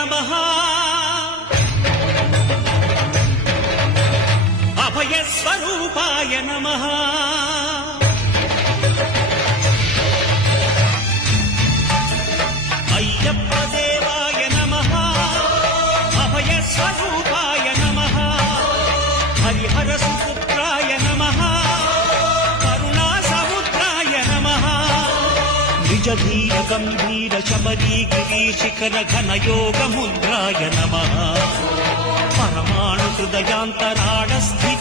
నమః అభయస్వరూపాయ నమః అయ్యప్ప దేవాయ నమః అభయస్వరూపాయ నమః హరిహర సుపుత్రాయ నమః కరుణా సముద్రాయ నమః నిజధీర గంభీర శబరీ గిరీశిఖర ఘన యోగ ముద్రాయ నమః పరమాణు హృదయాంతరాళ స్థిత